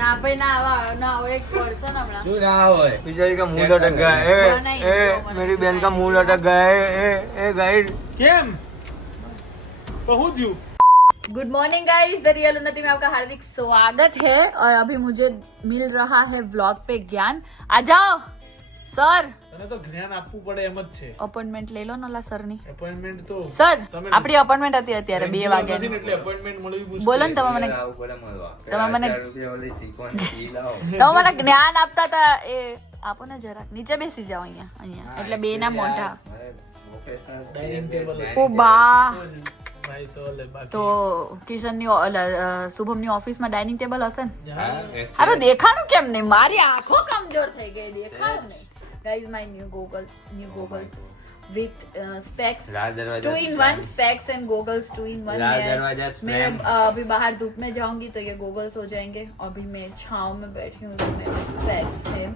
ના ભાઈ ના આવા ના હોય એક પર્સન હમણાં શું ના હોય बिचारी का मुंह लटक गया मेरी बहन का मुंह लटक गया ए गाइड કેम पहुंच जू good morning guys the real उन्नति में आपका हार्दिक स्वागत है और अभी मुझे मिल रहा है व्लॉग पे ज्ञान आ जाओ सर તને તો જ્ઞાન આપવું પડે એમ જ છે અપોઇન્ટમેન્ટ લઈ લો નલા સર ની એપોઇન્ટમેન્ટ તો સર આપણી અપોઇન્ટમેન્ટ હતી અત્યારે 2 વાગે નથી ને એટલે એપોઇન્ટમેન્ટ મળવી મુશ્કેલ બોલો ને તમે મને આવું પડે મળવા તમે મને 1000 રૂપિયા ઓલી શીખવાની ફી લાવો તમે મને જ્ઞાન આપતા હતા એ આપો ને જરાક નીચે બેસી જાઓ અહીંયા એટલે બે ના મોઢા ડાઇનિંગ ટેબલ ઓ બા ભાઈ તો લે બાકી તો કિશન ની શુભમ ની ઓફિસ માં ડાઇનિંગ ટેબલ હશે ને હા અરે દેખાણું કેમ નહીં મારી આંખો કમજોર થઈ ગઈ દેખાણું નહીં guys my new goggles with specs लाल दरवाजा 2 in 1 specs and goggles 2 in 1 लाल दरवाजा मैं spam। अभी बाहर धूप में जाऊंगी तो ये goggles हो जाएंगे अभी मैं छांव में बैठी हूँ तो मेरे specs है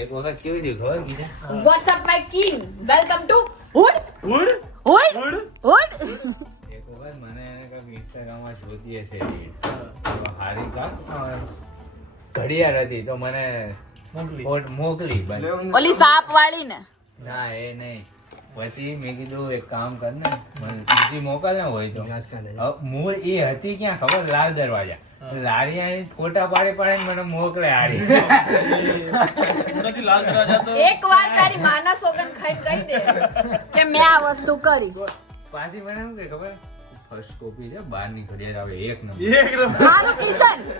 એક વખત કેવી હતી ખબર કીધે what's up my king welcome to hood ઉડ hood hood એક વખત મને એને કંઈક ઇન્સ્ટાગ્રામમાં જોતી હશે રીલ. તો હારી કાંક ઘડિયાળ હતી તો મને મોકલી મોકલી બસ. ઓલી સાપ વાળી ને ના એ નહીં પછી મેં કીધું એક કામ કર ને મને બીજી મોકલ ને હોય તો હવે મૂળ એ હતી ક્યાં ખબર લાલ દરવાજા લારી અહીં ફોટા પાડી પાડીને મને મોકલે હારી નથી લાલ દરવાજા તો એક વાર તારી માના સોગન ખાઈને કહી દે કે મેં આ વસ્તુ કરી પાછી મને શું કે ખબર ફર્સ્ટ કોપી છે બહારની ઘડિયાળ આવે એક નંબર એક રમ હારું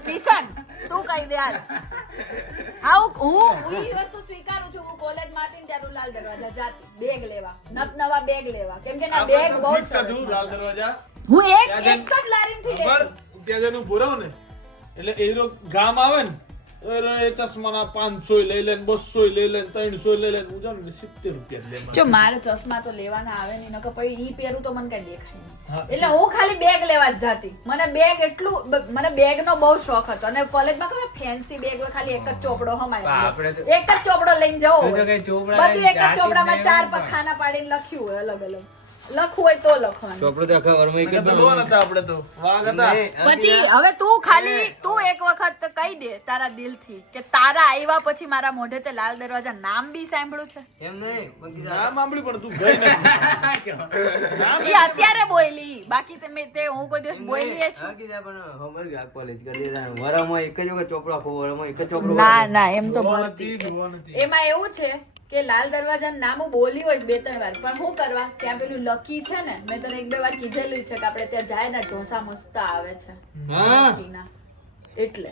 કિશન તું કહી દે હાલ હું ઈ વસ્તુ સ્વીકારું છું હું કોલેજ માં હતી ને ત્યારે લાલ દરવાજા જાતી બેગ લેવા નવા બેગ લેવા કેમ કે ના બેગ બહુ આપણે સરસ હતું લાલ દરવાજા હું એક જ લારીન થી ખબર લેતી ત્યાં જઈને ભૂરાવ ને એટલે એરો ગામ આવે ને તો એ ચશ્માના 500 લઈ લે 200 લઈ લે 300 લઈ લે હું જાઉં ને 70 રૂપિયા લે જો મારે ચશ્મા તો લેવાના આવે નહીં નકર પછી ઈ પહેરું તો મને કઈ દેખાય નહીં હા. એટલે હું ખાલી બેગ લેવા જ જાતી મને બેગ નો બહુ શોખ હતો અને કોલેજમાં ખબર ફેન્સી બેગ હોય ખાલી એક જ ચોપડો હમાય આપણે તો- એક જ ચોપડો લઈને જવો તું તો હોય. કઈ ચોપડા બધું એક જ જાતી જ ચોપડામાં નહીં 4 હોય પણ. પખાના પાડીને લખ્યું હોય અલગ અલગ લખવું હોય તો લખવાનું ચોપડો देखा और मैं તો લોન હતા આપણે તો વાઘ હતા પછી હવે તું ખાલી તું એક વખત કહી દે તારા દિલથી કે તારા આવ્યા પછી મારા મોઢે તે લાલ દરવાજા નામ બી સાંભળ્યું છે એમ નહીં બાકી નામ સાંભળ્યું પણ તું ગઈ નથી એ અત્યારે બોલી બાકી તે હું કોઈ દિવસ બોલી છું બાકી ત્યાં પણ ખબર કે આ કોલેજ કરી દેતા વરામાં એક જ વખત ચોપડો આખો વરામાં એક જ ચોપડો ના એમ તો જોવા ભરતી નથી, જોવા નથી. એમાં એવું છે કે લાલ દરવાજા નામ હું બોલી હોય 2-3 વાર પણ શું કરવા ત્યાં પેલું લકી છે ને મેં તને 1-2 વાર કીધેલું છે કે આપણે ત્યાં જાય ને ઢોસા મસ્ત આવે છે હા લકીના. એટલે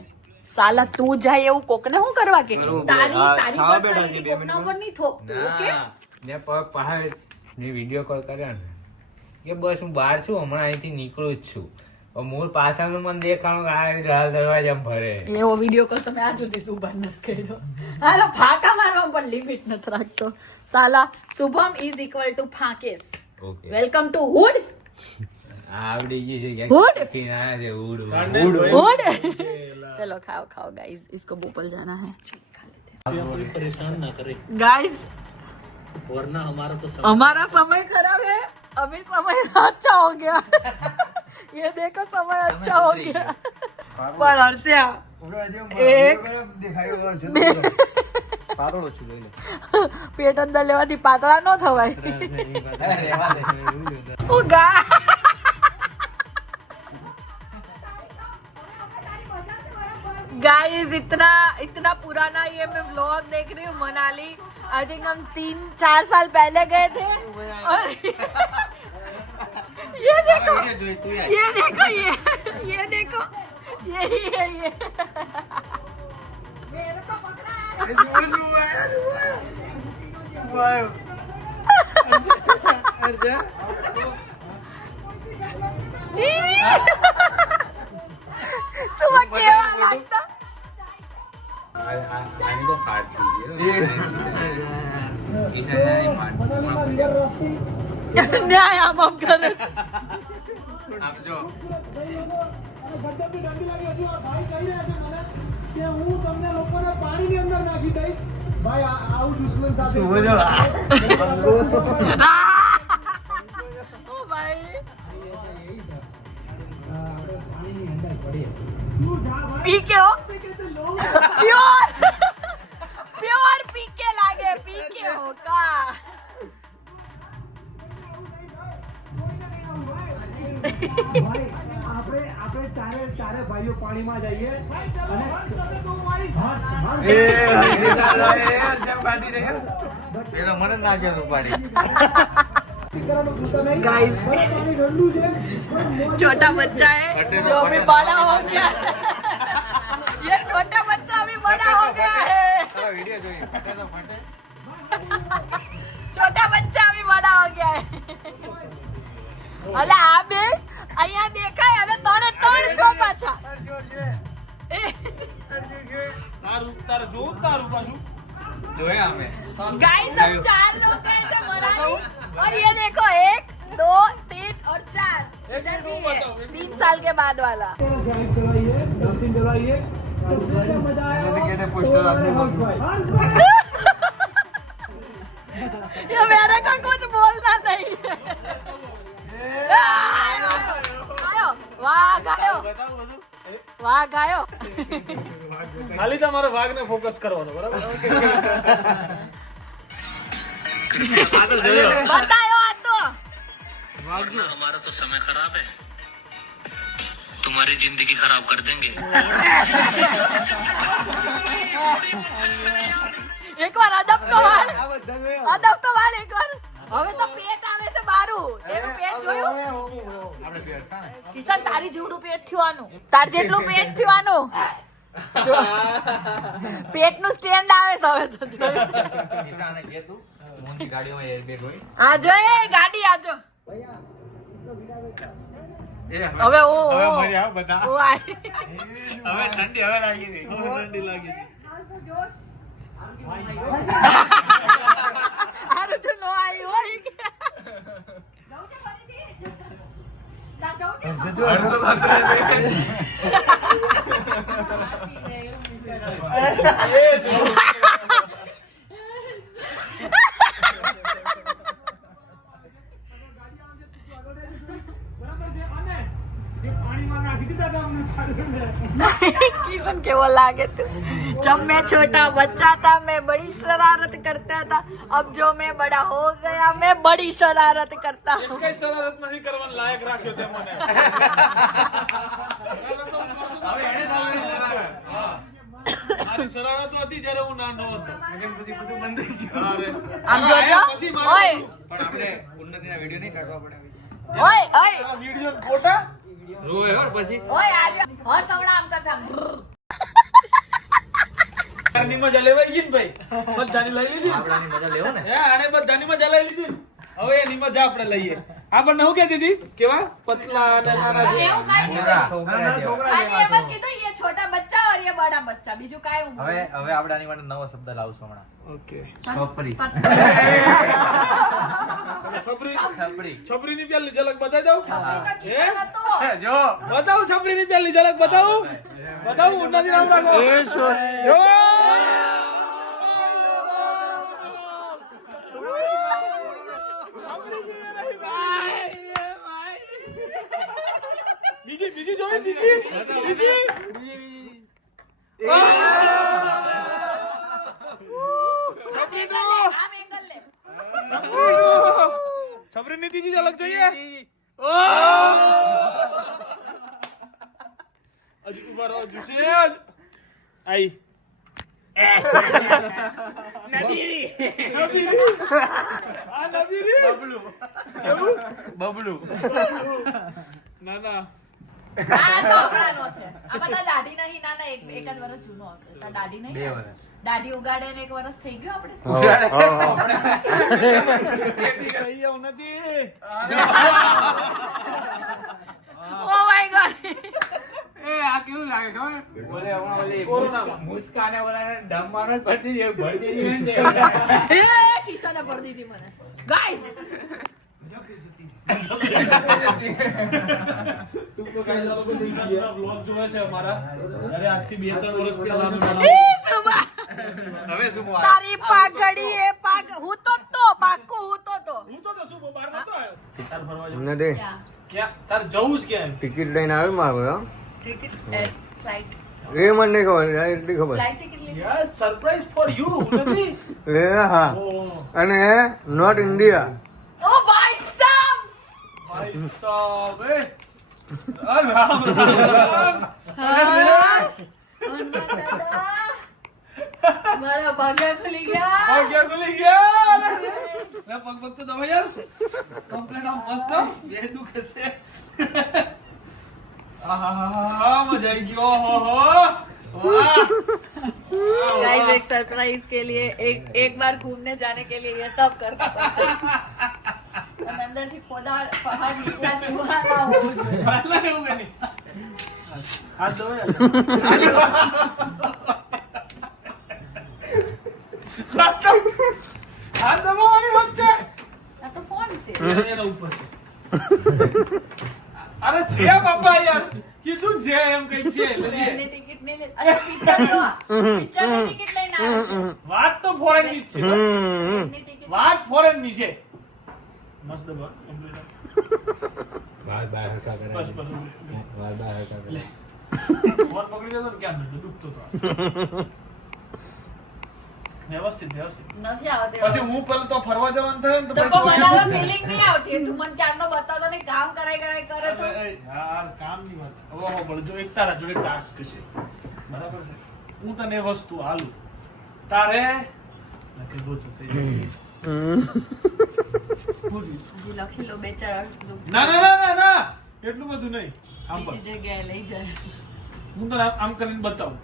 સાલા તું જાય એવું કોકને શું કરવા કે તારી તારી ખાવા પર્સનાલિટી બેઠા છે, કોકના ઉપર નહીં થોપતું ઓકે ના ને પહાડ ને વિડીયો કોલ કર્યો ને કે બસ હું બહાર છું હમણાં અહીંથી નીકળું જ છું પણ મૂળ પાછળનું મને દેખાણું કે આ લાલ દરવાજામાં ભરે એવો વિડીયો કોલ તમે આજ સુધી શુભમ નથી કર્યો હાલો ફાકા મારવામાં પણ લિમિટ નથી રાખતો સાલા શુભમ ઇઝ ઇક્વલ ટુ ફાકેસ ઓકે વેલકમ ટુ હુડ આવડી ગઈ છે Wood? ક્યાંક ના છે ઉડ हुड चलो खाओ खाओ गाइस इसको भोपाल जाना है परेशान ना करे गाइस वरना हमारा तो हमारा समय खराब है अभी समय अच्छा हो गया ये देखो समय अच्छा हो गया पर हर्षया એક દેખાયો और પાતળો છું લઈ લે પેટ અંદર લેવાથી પાતળા ન થવાય રહેવા દે ઓ ગા गाइस इतना पुराना ये मैं व्लॉग देख रही हूँ मनाली आई थिंक हम 3-4 साल पहले गए थे और ये देखो ये देखो यही है ये मेरे को पकड़ा सुबह केवा लागता આની તો ફાટ થઈ ગઈ કિશન ન્યાય આમ કરે છે આપજો ઓ ભાઈ પીકે હો પ્યોર પીકે લાગે પીકે હો કા આપણે ચારે ભાઈઓ પાણીમાં જઈએ પેલો મને ના કહેતું પાડી गाइस छोटा बच्चा है जो अभी बड़ा हो गया है ये छोटा बच्चा अभी बड़ा हो गया है छोटा बच्चा अभी बड़ा हो गया है અલા આ બે અહીંયા દેખાય અને તણે ત્રણ છો પાછા જોયા અમે गाइस हम 4 लोग गए थे मनाली और ये देखो 1 2 3 और 4 इधर भी है 3 साल के बाद वाला कहते पोस्टर आदमी ये मेरे को कुछ बोलना नहीं है आयो वाह गायो ખાલી તમારે વાઘને ફોકસ કરવાનો બરાબર बतायो आ तो हमारा तो समय खराब है तुम्हारी जिंदगी खराब कर देंगे एक बार अदब तो वाल एक बार હવે તો પેટ આવે છે બારું એનું પેટ જોયું કિશન તારી જેવડું પેટ થયું તાર જેટલું પેટ થયું પેટનું સ્ટેન્ડ આવે છે હવે તો જોયું આ જો એ ગાડી આજો હવે ઓ બધા ઓ આઈ હવે ઠંડી હવે લાગી ગઈ ઠંડી લાગી આરું તો નો આઈ હોય કે किशन केवो लागे तू जब मैं छोटा बच्चा था मैं बड़ी शरारत करता था अब जो मैं बड़ा हो गया मैं बड़ी शरारत करता हूँ કઈ શરારત નથી કરવાન લાયક રાખ્યો તે મને મારી શરારત હતી જ્યારે હું નાનો હતો પછી બધું બંધ થઈ ગયું આમ જોજો પછી મારે ઓય પણ આપણે ઉન્નતિના વિડિયો નહીં કાઢવા પડે ઓય ઓય આ વિડિયો ફોટા રોવે હો પછી ઓય આર્ય હર સવડા આમ કરતા ની મજા લેવાઈ ગઈ ને ભાઈ બધાની લઈ લીધી આપણાની મજા લેવો ને હે આને બધાની મજા લઈ લીધી ને. હવે એની મજા આપણે લઈએ આપણને શું કહેતી હતી કેવા પતલા અને નાના અરે એવું કાઈ નહીં છોકરા ખાલી એમ જ કીધું ये छोटा बच्चा और ये बड़ा बच्चा બીજું કાઈ હું હવે આપણે આની માટે નવો શબ્દ લાવશું હમણાં ઓકે છોપરી છપરી છપરીની પહેલી ઝલક બતાવી દઉં છપરી તો કિશન હતો જો બતાવું છપરીની પહેલી ઝલક બતાવું બતાવું ઉન્નતિ નામ રાખો જો બીજી જોઈ બીજી છપરી કર લે આમ એંગલ લે છપરીની બીજી ઝલક જોઈએ હજી ઉભા રહો જુસે આઈ બબલું ના ના આ તો હમણાંનો છે આ બધા દાઢી નહીં ના ના એક જ વર્ષ જૂનો હશે તો દાઢી નહીં 2 ને? વર્ષ દાઢી ઉગાડે ને 1 વર્ષ થઈ ગયું આપણે રહી આવું નથી ઓ માય ગોડ એ આ કેવું લાગે ખબર બોલે હમણાં ઓલી મુસ્કાને ઓલાને ડમવાનો જ ભરતી જેવું ભરતી જેવું ને એ કિસાને પડ દીધી મને ગાઈસ બ્લોગ જોવે છે અમારા અરે આજથી 2-3 વર્ષ પહેલાનો એ સુબા હવે શું બોલ તારી પાઘડી એ પાગ હું તો પાક્કો હું તો હું તો શું બહાર નતો આવ્યો તાર ફરવા જવું નથી ક્યાં તાર જવું જ ક્યાં ટિકિટ લઈને આવ્યો મારો ક્રિકેટ ફ્લાઇટ એ મને નહીં ખબર એટલી ખબર ફ્લાઇટ ટિકિટ લીધી યસ સરપ્રાઈઝ ફોર યુ નથી એ હા ઓ અને નોટ ઇન્ડિયા ઓ ભાઈ સાહેબ ભાઈ સાહેબ અરે રામ રામ હાશ હનુમાન દાદા મારા ભાગ્યા ખુલી ગયા ભાગ્ય ખુલી ગયા લે પગ પગ તો દવા યાર કમ્પ્લેટ આમ મસ્ત બે દુખ છે આહા મજા આવી ગયો હો વાહ गाइस एक सरप्राइज के लिए एक बार घूमने जाने के लिए ये सब करना पड़ता है और अंदर से पहाड़ निकला चूहा ना हो मला येऊ का नाही हात दवा यार हात दबावવાની વચ્ચે આ તો ફોન છે એના ઉપર છે અરે છે બાપા યાર કીધું છે એમ કઈ છે એટલે છે ટ્રેનની ટિકિટ નહીં લે અચ્છા પિક્ચર જો પિક્ચરની ટિકિટ લઈને આવ્યો છે વાત તો ફોરેન ની જ છે બસ. ટ્રેનની ટિકિટ વાત ફોરેન ની છે મસ્ત દબા બાર બાર હરકા કરે બસ બસ બાર બાર હરકા કરે ફોન પકડી લેતો ને ક્યાં નડતો દુખતો તો વ્યવસ્થિત નથી આવતી પછી હું પેલો તો ફરવા જવાનું થાય ને તો પણ મને હવે ફિલિંગ નહીં આવતી તું મને ક્યારનો બતાવતો ને કામ કરાય કરે તો યાર કામ ની વાત ઓહો બળજો એક તારા જોડે ટાસ્ક છે બરાબર છે હું તને એ વસ્તુ હાલું તારે નક્કી ગોચું થઈ જાય જી લખી લો બેચારા ના ના ના ના ના એટલું બધું નહીં આમ બીજી જગ્યાએ લઈ જાય હું તને આમ કરીને બતાવું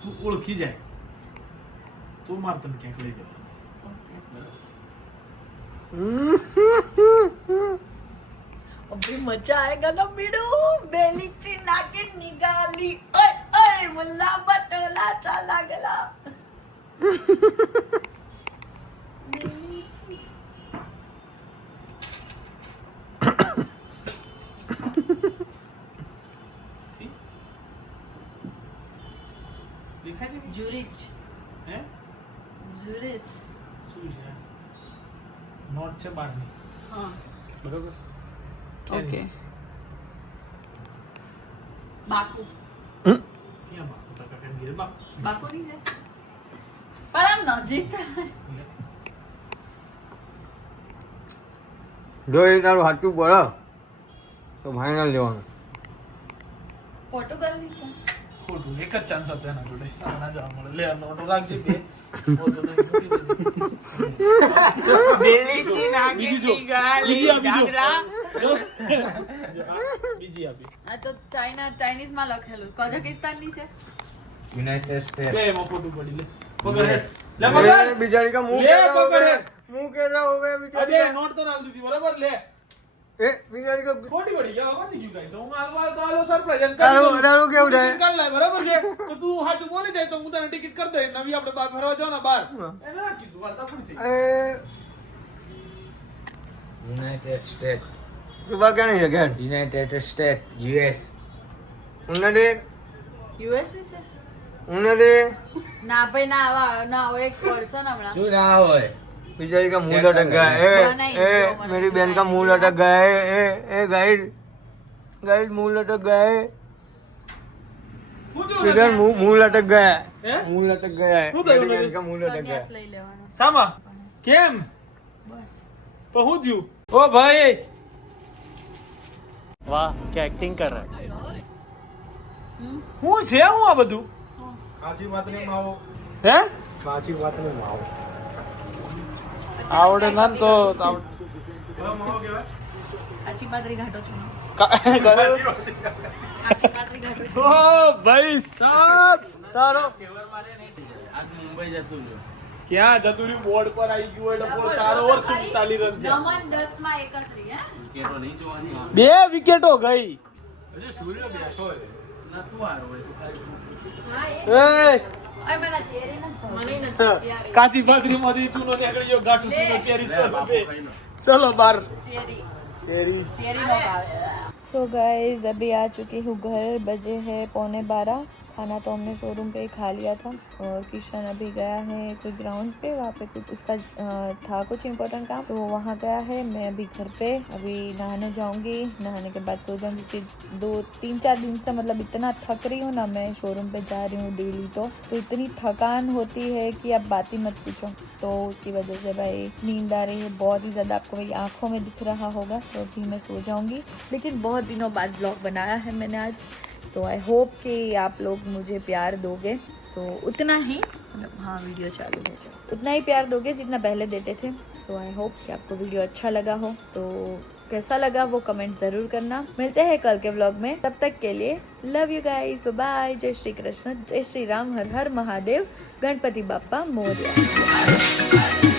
તું ઓળખી જાય તું માર તને ક્યાંક લઈ જાવ अभी मजा आएगा ना बीड़ू बेलीची नाके निकाली ओए ओए मुल्ला बटोला चाला गला बेलीची સી દેખાય છે जुरिच હે जुरिच શું છે નોટ છે બારની हाँ બરાબર ओके बाकू ક્યાં બાપ તો કાકા ઘેર બાપ बाकू नहीं है पर हम नजीक જો એ તારું સાચું પડે તો ફાઇનલ લેવાનું पोर्टुगल नहीं है ખોટું એક જ ચાન્સ હતો એના જોડે ના જવા મળે લે આ નોટો રાખજે બે બોલો નહીં મૂકી દેજે. બીજી જો બીજી આપી જો બીજી આપી આ તો ચાઇનીઝ માં લખેલું કઝાકિસ્તાન ની છે યુનાઇટેડ સ્ટેટ બે એમાં ખોટું પડી લે પકડ લે એ પકડ બિચારી કા મુંह લે कैसा हो पकड़। गया मुंह कैसा हो गया અબે बिचारी નોટ તો નાલ દીધી બરાબર લે ए बिचारी का ખોટી પડી ગયા હવે ગયું ગાઈસ હું હાલવા તો હાલો સરપ્રાઈઝ તારું કેવું થાય? કાઢ લે બરાબર છે તો તું સાચું બોલી જાય તો હું તને ટિકિટ કરી દઈ નવી આપણે બહાર ફરવા જવાના બહાર એને ના કીધું વાર્તા પૂરી થઈ યુનાઇટેડ સ્ટેટ तू बात क्या नहीं है क्या યુનાઇટેડ સ્ટેટ યુએસ उन्होंने યુએસ ની છે उन्होंने ના ભાઈ ના આવા ના આવો એક વર્ષ હમણાં શું ના હોય बिचारी का मुंह लटक गया ए मेरी बहन का मुंह लटक गया है ए गाइड गाइड मुंह लटक गया है હું જો किधर मुंह लटक गया है हैं? मुंह लटक गया है શું થયું मेरी बहन નથી? का मुंह लटक गया સંન્યાસ લઈ લેવાનો સામા કેમ બસ તો હું થયું ઓ ભાઈ વાહ કે એક્ટિંગ કર રહા હું છે હું આ બધું કાચી વાતની માવો હે કાચી વાતની માવો આવડે ના ને તો માવો કહેવાય આચી પાતરી ઘાટો છું કા- આચી પાતરી ઘાટો છું ઓ ભાઈ સાહેબ તારો ક્યાં જતું રહ્યું બોર્ડ પર આવી ગયું એટલે બોલ 4 ઓવર 47 રન થયા દમણ 10 માં 31 હે 2 વિકેટો ગઈ હા એ એ અરે મને ચેરી ના મને નથી યાર કાચી બાજરી માંથી ચૂનો નીકળી ગયો ગાંઠું ચૂનો ચેરી ચલો બાર चेरी ચેરી चेरी नो भावे सो गाइस अभी आ चुकी हूँ घर बजे है 11:15 खाना तो हमने शोरूम पे ही खा लिया था और किशन अभी गया है कोई ग्राउंड पे, वहाँ पे कुछ उसका था कुछ इम्पोर्टेंट काम, तो वहाँ गया है। मैं अभी घर पे अभी नहाने जाऊंगी, नहाने के बाद सो जाऊंगी कि 2-3-4 दिन से मतलब इतना थक रही हूँ ना, मैं शोरूम पे जा रही हूँ डेली तो इतनी थकान होती है कि अब बात ही मत पूछो। तो उसकी वजह से भाई नींद आ रही है बहुत ही ज़्यादा, आपको मेरी आँखों में दिख रहा होगा। तो अभी मैं सो जाऊंगी, लेकिन बहुत दिनों बाद ब्लॉग बनाया है मैंने आज, तो आई होप कि आप लोग मुझे प्यार दोगे। तो उतना ही हाँ वीडियो चालू हो जाए, उतना ही प्यार दोगे जितना पहले देते थे। सो आई होप कि आपको वीडियो अच्छा लगा हो, तो कैसा लगा वो कमेंट ज़रूर करना। मिलते हैं कल के व्लॉग में, तब तक के लिए love you guys, bye bye. जय श्री कृष्ण, जय श्री राम, हर हर महादेव, गणपति बाप्पा मोरया।